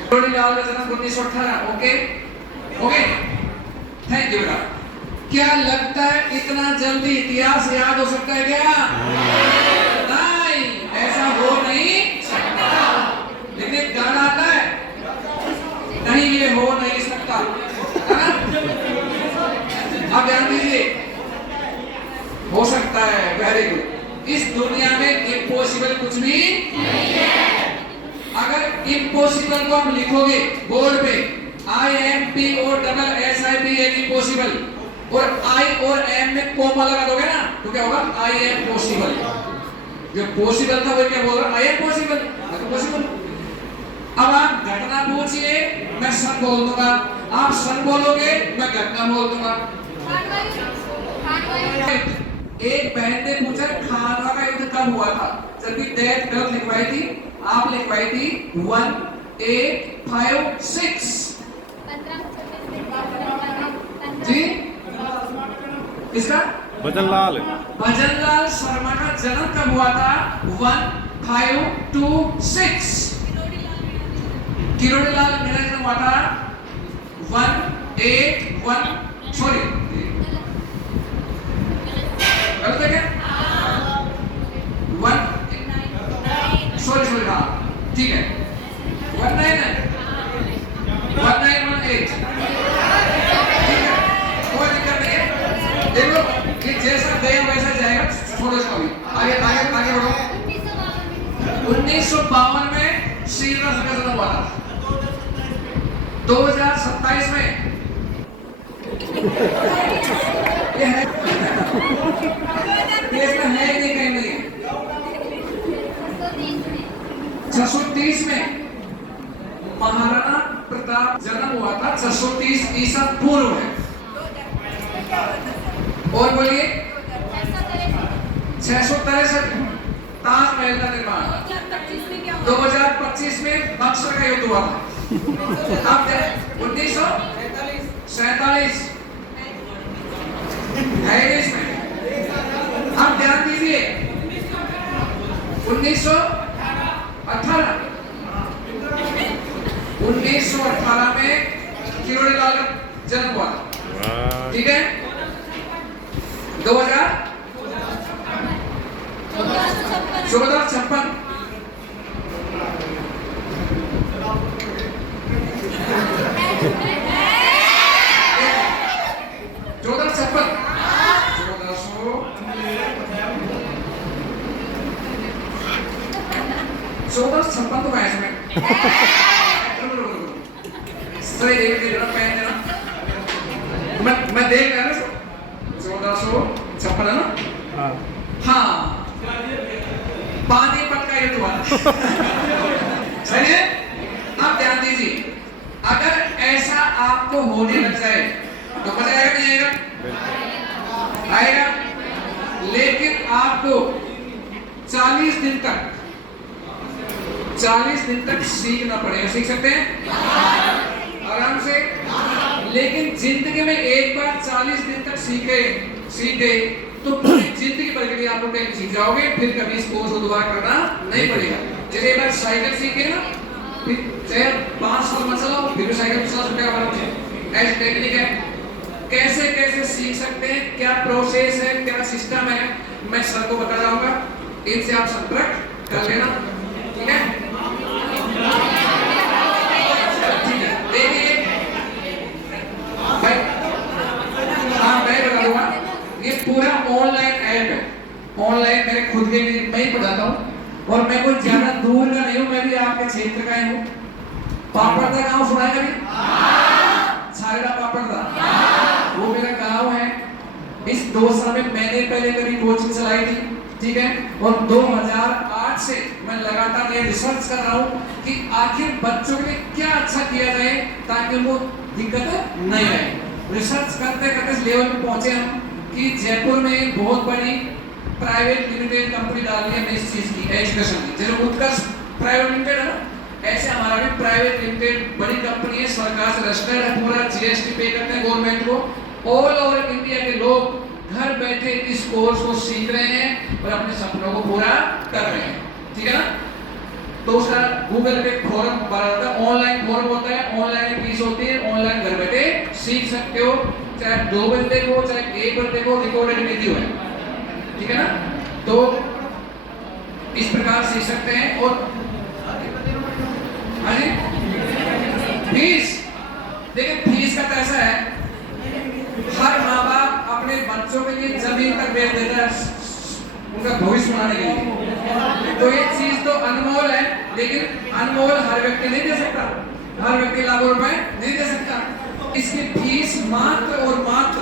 किरोड़ीलाल का जन्म 1918, ओके ओके, थैंक यू बेटा। क्या लगता है इतना जल्दी इतिहास याद हो सकता है क्या? नहीं, ऐसा हो नहीं सकता। लेकिन गाना आता है, नहीं ये हो नहीं सकता, अब ध्यान दीजिए, हो सकता है, वेरी गुड। इस दुनिया में इम्पॉसिबल कुछ भी नहीं है। अगर इम्पॉसिबल को हम लिखोगे बोर्ड पे, IMPOSSIBL इम्पॉसिबल, और आई और एम में कोमा लगा दोगे ना तो क्या होगा? I am possible. जो पॉसिबल था वो क्या बोल रहा? I am possible, possible. अब आप घटना पूछिए, मैं सन बोल दूंगा, आप सन बोलोगे, मैं घटना बोल दूंगा। एक बहन ने पूछा खानवा का युद्ध कब हुआ था, जबकि डेट गलत लिखवाई थी, आप लिखवाई थी 1856। जी किसका? भजनलाल शर्मा का जन्म कब हुआ था? 1526। किरोड़ीलाल मेरा जन्म हुआ था 181, सॉरी गलत है क्या? 1 सॉरी हाँ ठीक है, 1918, ठीक है, कोई दिक्कत नहीं है। देखो कि जैसा गया वैसा जाएगा, छोड़ो इसको भी, आगे आगे आगे बढ़ो। 1952 में श्रीराम का जन्म हुआ था, 2027 में ये है, ये इसमें है नहीं, कहीं नहीं है। 630 में महाराणा प्रताप जन्म हुआ था, 630 ईसा पूर्व है। और बोलिए 663 ताजमहल का निर्माण, 2025 में बक्सर का युद्ध हुआ था। अब 1947 है इसमें। अब ध्यान दीजिए, 1918 में कीवर्ड डालकर जन्म हुआ था, वाह ठीक है। 2014 56 1456 तो मैं इसमें सही देख के जरा पेन देना, मैं देख रहा हूँ 1456 है ना। हाँ हाँ पानीपत का युद्ध हुआ सही है। आप ध्यान दीजिए, अगर ऐसा आपको होने लग जाए तो मजा आएगा नहीं आएगा? आएगा, लेकिन आपको 40 दिन तक सीखना पड़ेगा। सीख सकते हैं आराम से, लेकिन जिंदगी में एक बार 40 दिन तक सीख गए तो पूरी जिंदगी भर के लिए आप लोग सीख जाओगे, फिर कभी इस कोर्स को दोबारा करना नहीं पड़ेगा। जैसे एक बार साइकिल सीखे ना, फिर चाहे 5 साल मत चलाओ, फिर भी साइकिल चला सकते हैं। ऐसी टेक्निक है, कैसे कैसे सीख सकते हैं, क्या प्रोसेस है, क्या सिस्टम है, मैं सर को बता जाऊंगा, इनसे आप संपर्क कर लेना, ठीक है। देखिए भाई, हाँ मैं बता दूंगा, ये पूरा ऑनलाइन ऐप है, ऑनलाइन मेरे खुद के लिए मैं ही पढ़ाता हूँ, और मैं कोई ज्यादा दूर का नहीं हूँ, मैं भी आपके क्षेत्र का ही हूँ। पापड़ का गाँव सुना है कभी? छारेड़ा पापड़ का, वो मेरा गाँव है। इस 2 साल में मैंने पहले कभी कोचिंग चलाई थी, ठीक है, और 2008 से मैं लगातार ये रिसर्च कर रहा हूँ कि आखिर बच्चों के लिए क्या अच्छा किया जाए ताकि उनको दिक्कत नहीं आए। रिसर्च करते करते इस लेवल पे पहुंचे हम कि जयपुर में एक बहुत बड़ी प्राइवेट लिमिटेड कंपनी डाली है इस चीज की, एजुकेशन की। जैसे उत्कर्ष प्राइवेट लिमिटेड है ना, ऐसे हमारा भी प्राइवेट लिमिटेड बड़ी कंपनी है, सरकार से रजिस्टर्ड है, पूरा जीएसटी पे करते हैं गवर्नमेंट को। ऑल ओवर इंडिया के लोग घर बैठे इस कोर्स को सीख रहे हैं और अपने सपनों को पूरा कर रहे हैं, ठीक है ना। तो उसका गूगल पे फॉर्म भरा जाता है, ऑनलाइन फॉर्म होता है, ऑनलाइन फीस होती है, ऑनलाइन घर बैठे सीख सकते हो, चाहे 2 बजे देखो चाहे 1 बजे देखो, रिकॉर्डेड वीडियो है, ठीक है ना। तो इस प्रकार सीख सकते हैं। और हाँ जी, फीस देखिए, फीस का पैसा है, हर माँ बाप अपने बच्चों के लिए जमीन तक बेच देता है उनका भविष्य बनाने के लिए। तो ये चीज तो अनमोल है, लेकिन अनमोल हर व्यक्ति नहीं दे सकता, हर व्यक्ति लाखों रुपए नहीं दे सकता। इसकी फीस मात्र और मात्र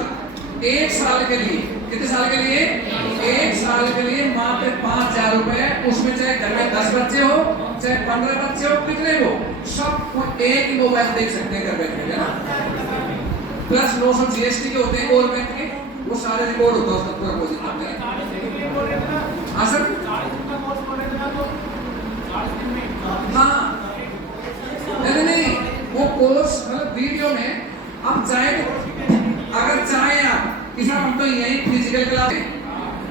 1 साल के लिए, कितने साल के लिए? 1 साल के लिए मात्र 5000 रुपए। उसमें चाहे घर में 10 बच्चे हो, चाहे 15 बच्चे हो, कितने हो, सब एक ही मोबाइल देख सकते हैं घर बैठे, है ना। प्लस 900 जीएसटी के होते हैं गवर्नमेंट के, वो सारे रिकॉर्ड होता है उसका पूरा प्रोजेक्ट करते हैं। हाँ सर, हाँ नहीं, वो कोर्स मतलब वीडियो में आप चाहे तो, अगर चाहे आप कि साहब हम तो यही फिजिकल क्लास है,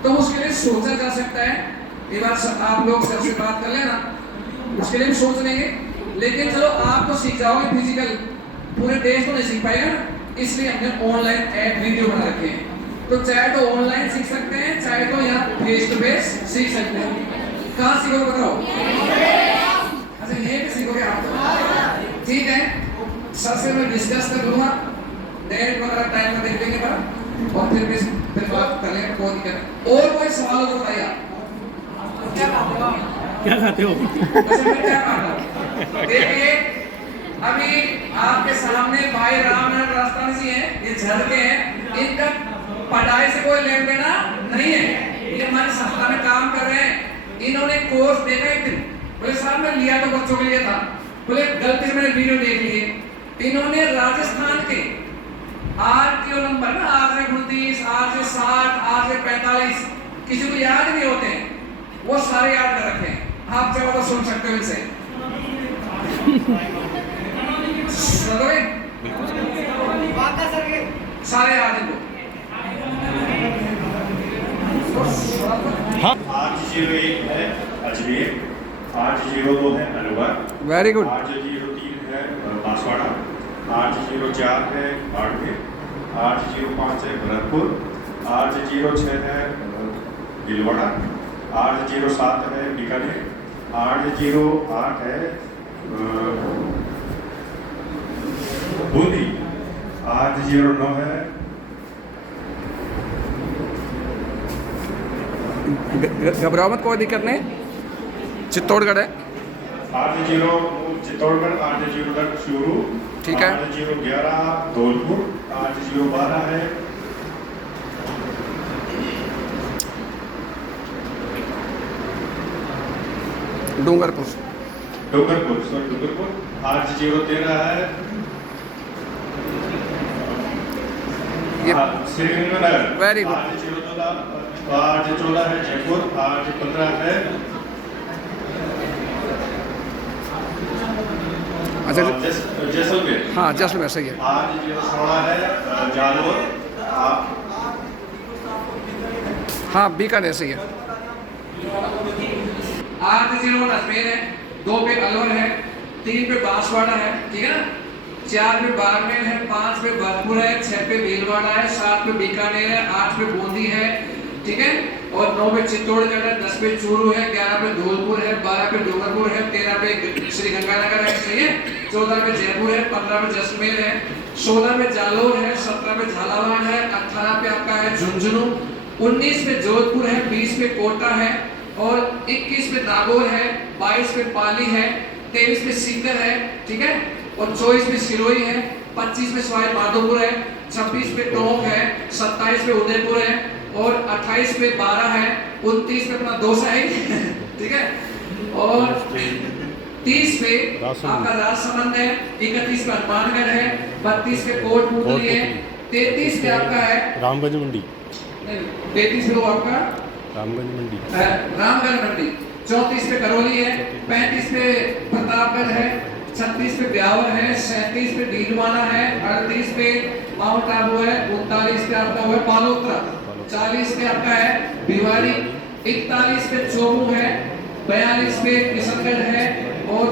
तो उसके लिए सोचा जा सकता है। ये बात आप लोग सबसे बात कर लेना, उसके लिए भी सोच लेंगे। लेकिन चलो आप तो सीख जाओगे फिजिकल, पूरे देश तो नहीं सीख पाएगा ना, इसलिए हमने ऑनलाइन ऐप वीडियो बना रखे हैं। तो चाहे तो ऑनलाइन सीख सकते हैं, चाहे तो यहाँ फेस टू फेस सीख सकते हैं। कहाँ सीखोगे बताओ? अच्छा यहीं पे सीखोगे आप तो, ठीक है। सर से मैं डिस्कस कर लूँगा, डेट वगैरह टाइम में देख लेंगे बड़ा, और फिर बात कर लेंगे, कोई दिक्कत। और कोई सवाल हो तो बताइए आप। क्या खाते हो? अच्छा मैं क्या खाता हूँ? देखिए अभी आपके सामने भाई रामनाथ राजस्थान जी हैं, ये झलके हैं, इनका पढ़ाई से कोई लेन देना नहीं है, ये हमारे संस्था में काम कर रहे हैं। इन्होंने कोर्स देखा एक दिन, बोले साहब मैं लिया तो बच्चों के लिए था, बोले गलती से मैंने वीडियो देख लिए। इन्होंने राजस्थान के आरटीओ नंबर ना 829, 860, 845 किसी को याद नहीं होते हैं, वो सारे याद कर रखे हैं। आप चाहो तो सुन सकते हो इनसे। सारे याद इनको। 801 है अजमेर, 802 है अलवर, वेरी गुड। 803 है बांसवाड़ा, 804 है बाड़मेर, 805 है भरतपुर, 806 है भीलवाड़ा, 807 है बीकानेर, 808 है बूंदी, 809 है घबराओ मत, कोई दिक्कत नहीं। चित्तौड़गढ़ है 80 चित्तौड़गढ़, 809 चूरू, ठीक है। 8011 धौलपुर, 8012 है डूंगरपुर। डूंगरपुर, 8013 है ये श्रीगंगानगर, वेरी गुड। 814 है जयपुर, 815 है अच्छा जैसलमेर, हाँ जैसलमेर सही है। 816 है जालौर, हाँ बीकानेर सही है। 801 अजमेर है, 2 पे अलवर है, 3 पे बांसवाड़ा है, ठीक है ना, 4 पे बाड़मेर है, 5 पे भरतपुर है, 6 पे भीलवाड़ा है, 7 पे बीकानेर है, 8 पे बूंदी है, ठीक है, और 9 पे चित्तौड़गढ़ है, 10 पे चूरू है, 11 पे धौलपुर है, 12 पे डूंगरपुर है, 13 पे श्रीगंगानगर है, सही है, 14 पे जयपुर है, 15 पे जैसलमेर है, 16 पे जालौर है, 17 पे झालावाड़ है, 18 पे आपका है झुंझुनू, 19 पे जोधपुर है, 20 पे कोटा है, और 21 पे नागौर है, 22 पे पाली है, 23 पे सीकर है, ठीक है, और 24 पे सिरोही है, 25 पे सवाई माधोपुर है, 26 पे टोंक है, 27 पे उदयपुर है, और 28 पे 12 है, 29 पे अपना दौसा है ठीक है, और 30 पे आपका राजसमंद है, 31 पे हनुमानगढ़ है, 32 पे कोटपुतली है, 33 पे आपका है रामगंज मंडी, 33 पे वो आपका रामगंज मंडी, रामगढ़ मंडी, 34 पे करौली है, 35 पे प्रतापगढ़ है, 36 पे ब्यावर है, 37 पे डीडवाना है, 38 पे माउंट आबू है, 39 पे आपका हुआ बालोतरा, 40 पे आपका है भिवाड़ी, 41 पे चोमू है, 42 पे किशनगढ़ है, और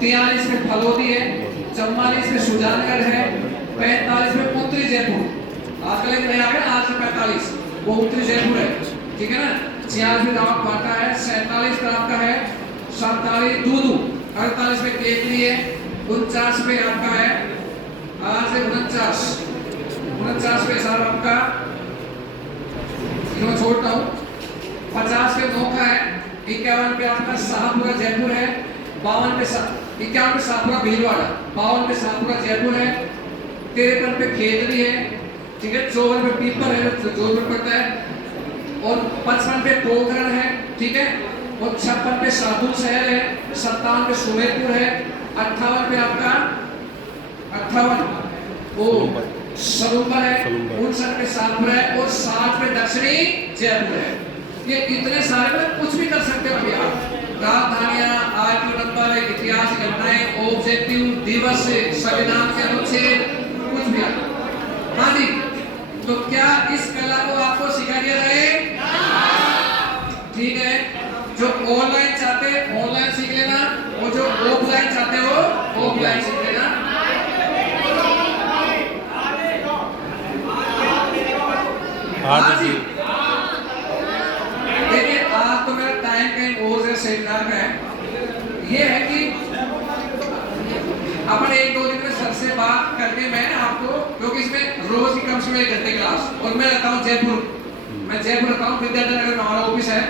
43 पे फलोदी है, 44 पे सुजानगढ़ है, 45 पे उत्तरी जयपुर, आजकल एक नया आ गया आज से 45 वो उत्तरी जयपुर है, ठीक है ना, 46 पे दावा पाटा है, 47 पे आपका है 47 दूदू, 48 पे केकली है, 49 पे आपका है आज से 49 पे सारा आपका इनको छोड़ता हूँ, 50 पे नोखा है, 51 पे आपका शाहपुरा जयपुर है, 51 पे शाहपुरा भीलवाड़ा, 52 पे शाहपुरा जयपुर है, 53 पे खेतरी है, ठीक है, 54 पे पीपर है जो जोधपुर पड़ता है, और 55 पे पोखरण है, ठीक है, और 56 पे साधु शहर है, 57 पे सुमेरपुर है, 58 पे आपका 58 वो सलूम्बर है, 59 पे सालपुर है, और 60 पे दक्षिणी जयपुर है। ये इतने सारे में कुछ भी कर सकते हो अभी आप, राजधानियां, आज की नंबर, इतिहास की घटनाएं, ऑब्जेक्टिव, दिवस, संविधान के अनुच्छेद, कुछ भी। हाँ जी, तो क्या इस कला को आपको सिखा दिया जाए? ठीक है, जो ऑनलाइन चाहते ऑनलाइन सीख लेना, और जो ऑफलाइन चाहते हो ऑफलाइन सीख लेना। देखिए आज तो मेरा टाइम कहीं और से सेमिनार में है, ये है कि अपन 1-2 दिन में सर से बात करके मैं आपको, क्योंकि इसमें रोज की कम से कम 1 घंटे क्लास, और मैं रहता हूँ जयपुर, मैं जयपुर रहता हूँ, विद्याधर नगर में हमारा ऑफिस है,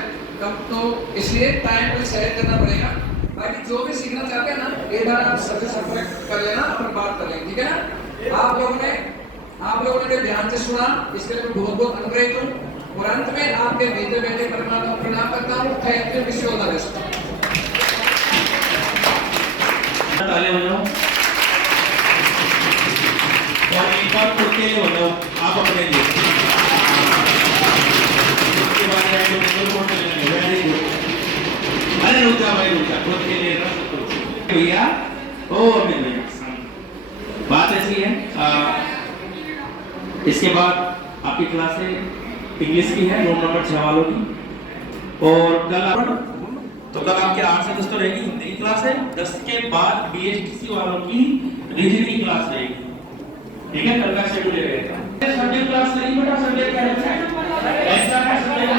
तो इसलिए टाइम को शेयर करना पड़ेगा। बाकी जो भी सीखना चाहते हैं ना, एक बार आप सबसे संपर्क कर लेना, अपन बात कर लेंगे, ठीक है ना। आप लोगों ने ध्यान से सुना, इसके लिए मैं बहुत बहुत अनुग्रहित हूँ, और अंत में आपके भीतर बैठे परमात्मा को प्रणाम करता हूँ। Thank you, wish you all the best. ताले बजाओ और एक बार खुद के लिए बजाओ, आप अपने लिए, उसके बाद वेरी गुड। अरे रुका भाई रुका, खुद के लिए भैया, ओ अमित भैया, बात ऐसी है, इसके बाद आपकी क्लास है इंग्लिश की है, रोल नंबर 6 वालों की, और कल आप, तो कल आपके 8 से 10 तो रहेगी हिंदी की। क्लास है, 10 के बाद बीएचडीसी वालों की रीजनिंग क्लास रहेगी। ठीक है, कल का शेड्यूल ये रहेगा। संडे क्लास नहीं बेटा, संडे क्या है? एग्जाम है संडे का।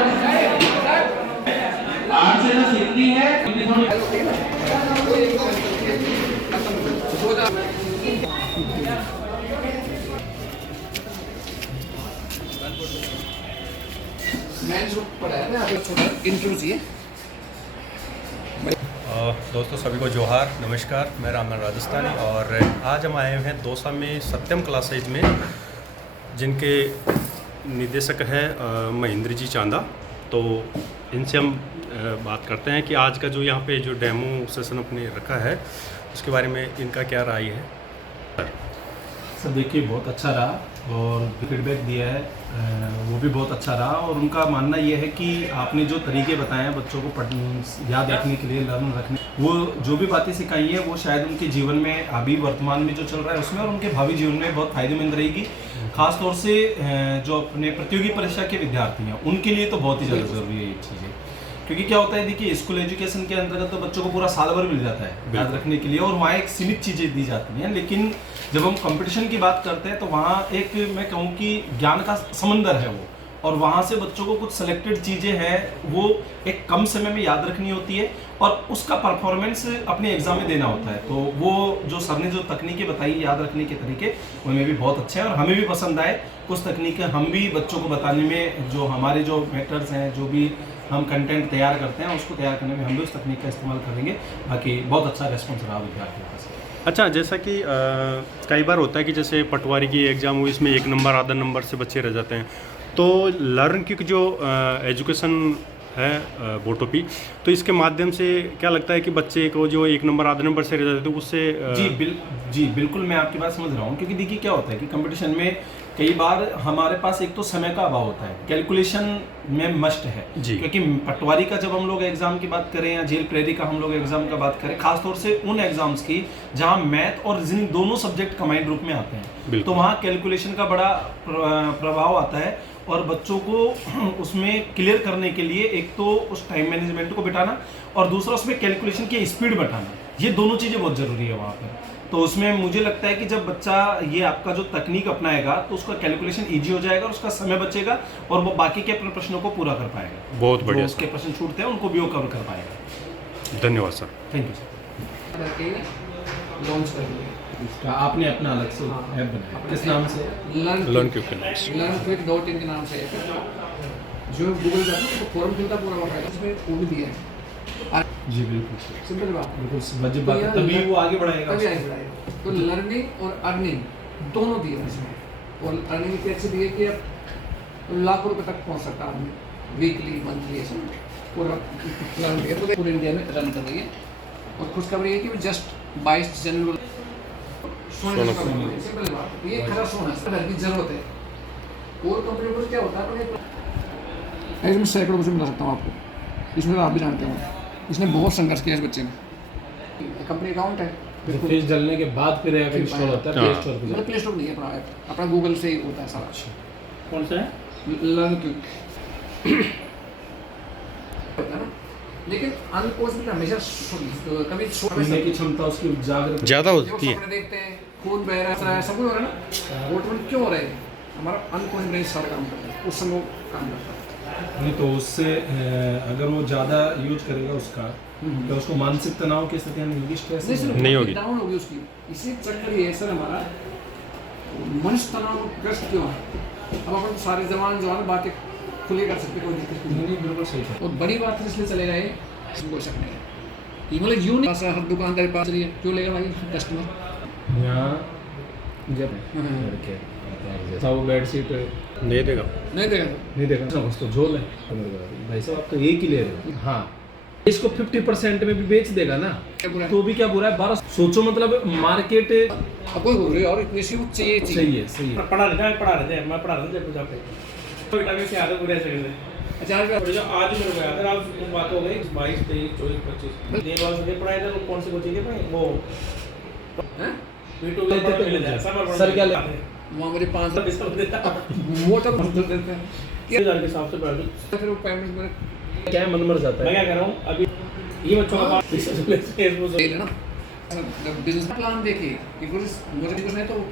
8 से 10 हिंदी है, हिंदी दोस्तों सभी को जोहार, नमस्कार। मैं रामन राजस्थानी और आज हम आए हुए हैं दौसा में सत्यम क्लासेज में, जिनके निदेशक है महेंद्र जी चांदा। तो इनसे हम बात करते हैं कि आज का जो यहाँ पे जो डेमो सेशन अपने रखा है उसके बारे में इनका क्या राय है। सर देखिए, बहुत अच्छा रहा और फीडबैक दिया है वो भी बहुत अच्छा रहा। और उनका मानना ये है कि आपने जो तरीके बताए हैं बच्चों को याद रखने के लिए, लर्न रखने, वो जो भी बातें सिखाई हैं वो शायद उनके जीवन में अभी वर्तमान में जो चल रहा है उसमें और उनके भावी जीवन में बहुत फायदेमंद रहेगी। खास तौर से जो अपने प्रतियोगी परीक्षा के विद्यार्थी हैं उनके लिए तो बहुत ही ज़्यादा ज़रूरी है ये चीज़ें। क्योंकि क्या होता है, देखिए स्कूल एजुकेशन के अंतर्गत तो बच्चों को पूरा साल भर मिल जाता है याद रखने के लिए और वहाँ एक सीमित चीज़ें दी जाती हैं। लेकिन जब हम कंपटीशन की बात करते हैं तो वहाँ एक, मैं कहूँ कि ज्ञान का समंदर है वो, और वहाँ से बच्चों को कुछ सिलेक्टेड चीज़ें हैं वो एक कम समय में याद रखनी होती है और उसका परफॉर्मेंस अपने एग्जाम में देना होता है। तो वो जो सर ने जो तकनीकें बताई याद रखने के तरीके, उनमें भी बहुत अच्छे हैं और हमें भी पसंद आए। कुछ तकनीकें हम भी बच्चों को बताने में, जो हमारे जो मैटर्स हैं, जो भी हम कंटेंट तैयार करते हैं उसको तैयार करने में हम भी उस तकनीक का इस्तेमाल करेंगे। बाकी बहुत अच्छा रिस्पॉन्स रहा विद्यार्थियों का। अच्छा, जैसा कि कई बार होता है कि जैसे पटवारी की एग्ज़ाम हुई, इसमें 1 नंबर आधा नंबर से बच्चे रह जाते हैं, तो लर्न की जो एजुकेशन है बोटोपी, तो इसके माध्यम से क्या लगता है कि बच्चे को जो 1 नंबर आधा नंबर से रह जाते हैं उससे जी बिल्कुल मैं आपकी बात समझ रहा हूँ। क्योंकि देखिए क्या होता है कि कंपटीशन में कई बार हमारे पास एक तो समय का अभाव होता है, कैलकुलेशन में मस्ट है जी। क्योंकि पटवारी का जब हम लोग एग्जाम की बात करें या जेल प्रेरी का हम लोग एग्जाम का बात करें, खासतौर से उन एग्जाम्स की जहां मैथ और रीजनिंग दोनों सब्जेक्ट कंबाइंड रूप में आते हैं, तो वहाँ कैलकुलेशन का बड़ा प्रभाव आता है। और बच्चों को उसमें क्लियर करने के लिए एक तो उस टाइम मैनेजमेंट को बिठाना और दूसरा उसमें कैलकुलेशन की स्पीड बढ़ाना, ये दोनों चीज़ें बहुत ज़रूरी है वहाँ पर। तो उसमें मुझे लगता है कि जब बच्चा ये आपका जो तकनीक अपनाएगा तो उसका कैलकुलेशन ईजी हो जाएगा और उसका समय बचेगा और वो बाकी के अपने प्रश्नों को पूरा कर पाएगा। बहुत बढ़िया, उसके प्रश्न छूटते हैं उनको भी वो कवर कर पाएगा। धन्यवाद sir. Thank you sir. Launch कर इसका आपने अपना अलग से ऐप बनाया, किस नाम से? लर्न क्विक के नाम से, लर्न क्विक .in के नाम से जो गूगल जाता है तो फॉर्म फिलता पूरा होता है, उसमें वो भी दिया है। जी बिल्कुल सिंपल बात, बिल्कुल बात, तभी वो आगे बढ़ाएगा। तो लर्निंग और अर्निंग दोनों दिए हैं इसमें। और अर्निंग की अच्छी दी है कि अब लाखों रुपए तक पहुंच सकता है आदमी, वीकली मंथली ऐसे पूरा लर्न दिया तो पूरे इंडिया में रन कर रही है। और खुशखबरी है कि जस्ट 22 जनवरी सोने सिंपल बात, ये खरा सोना है, की जरूरत है। और कंपनी को क्या होता है, इसमें सैकड़ों बच्चे मिला सकता हूँ आपको, इसमें आप भी जानते हो इसने बहुत संघर्ष किया इस बच्चे ने। कंपनी अकाउंट है, फीस डालने के बाद फिर ऐप इंस्टॉल होता है प्ले स्टोर पे। प्ले स्टोर नहीं है अपना ऐप, अपना गूगल से ही होता है सारा। कौन सा है? लर्न क्विक होता है ना, लेकिन अनकोच हमेशा कभी सुनने की क्षमता उसकी जागरूक ज़्यादा होती है। देखते हैं खून बह रहा है, सब कुछ हो रहा है ना, ऑटोमेटिक क्यों हो रहा है, हमारा अनकॉन्शियस ब्रेन सारा काम करता है, उस समय काम करता है। नहीं तो उससे अगर वो ज़्यादा यूज करेगा उसका, तो उसको मानसिक तनाव की स्थिति होगी, स्ट्रेस नहीं होगी, डाउन होगी उसकी। इसी चक्कर ये सर हमारा मनुष्य तनावग्रस्त क्यों है। अब अपन सारे जवान बातें खुले कर सकते, कोई दिक्कत नहीं, बिल्कुल सही है। और बड़ी बात इसलिए चले रहे कोई शक नहीं है, मतलब यूँ नहीं हर दुकानदार पास चलिए क्यों लेगा भाई कस्टमर। यहाँ जब लड़के वो बेड शीट नहीं देगा, नहीं देगा तो झोल है भाई साहब, आप तो एक ही ले रहे हो। हाँ, इसको 50% में भी बेच देगा ना तो भी क्या बुरा है। 12 सोचो, मतलब मार्केट कोई हो रही है और इतनी सी चाहिए। सही है। पढ़ा रहे थे मैं पढ़ा रहा था तो विटामिन से आदत पूरे सेकंड से। अच्छा आज मेरे को याद है, आज बात हो गई 22 23 24 25 दिन बाद से पढ़ाए थे, कौन सी कोचिंग थी भाई वो हैं सर क्या ले वहाँ मुझे 5 मोटा देते हैं के हिसाब से पढ़ा, फिर वो पेमेंट में क्या मन मर जाता है। मैं क्या कर रहा हूँ अभी ये बच्चों का पार्ट ले लेना बिजनेस प्लान देखिए कि कुछ मुझे कुछ नहीं तो